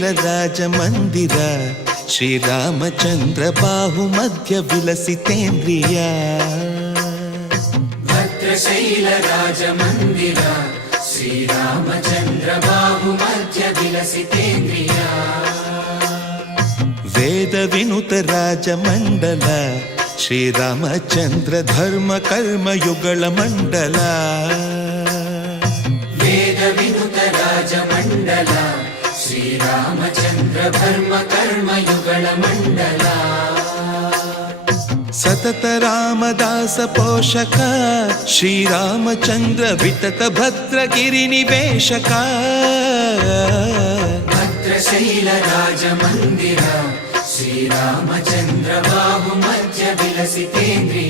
ಭದ್ರಶೈಲರಾಜಮಂದಿರ ಶ್ರೀರಾಮಚಂದ್ರ ಬಾಹುಮಧ್ಯ ವಿಲಸಿತೇಂದ್ರಿಯ ಭದ್ರಶೈಲರಾಜಮಂದಿರ ಶ್ರೀರಾಮಚಂದ್ರ ಬಾಹುಮಧ್ಯ ವಿಲಸಿತೇಂದ್ರಿಯ ವೇದ ವಿನುತ ರಾಜಮಂಡಲ ಶ್ರೀರಾಮಚಂದ್ರ ಧರ್ಮ ಕರ್ಮಯುಗಳ ಮಂಡಲ ವೇದ ವಿನುತ ರಾಜಮಂಡಲ ಶ್ರೀರಾಮಚಂದ್ರ ಧರ್ಮ ಕರ್ಮಯುಗಳ ಮಂಡಲ ಸತತ ರಾಮದಾಸ ಪೋಷಕ ಶ್ರೀರಾಮಚಂದ್ರ ವಿತತ ಭದ್ರಗಿರಿ ನಿವೇಶಕ ಭದ್ರಶೈಲ ರಾಜಮಂದಿರ ಶ್ರೀರಾಮಚಂದ್ರ ಬಾಹುಮಧ್ಯ ವಿಲಸಿತೇಂದ್ರಿಯ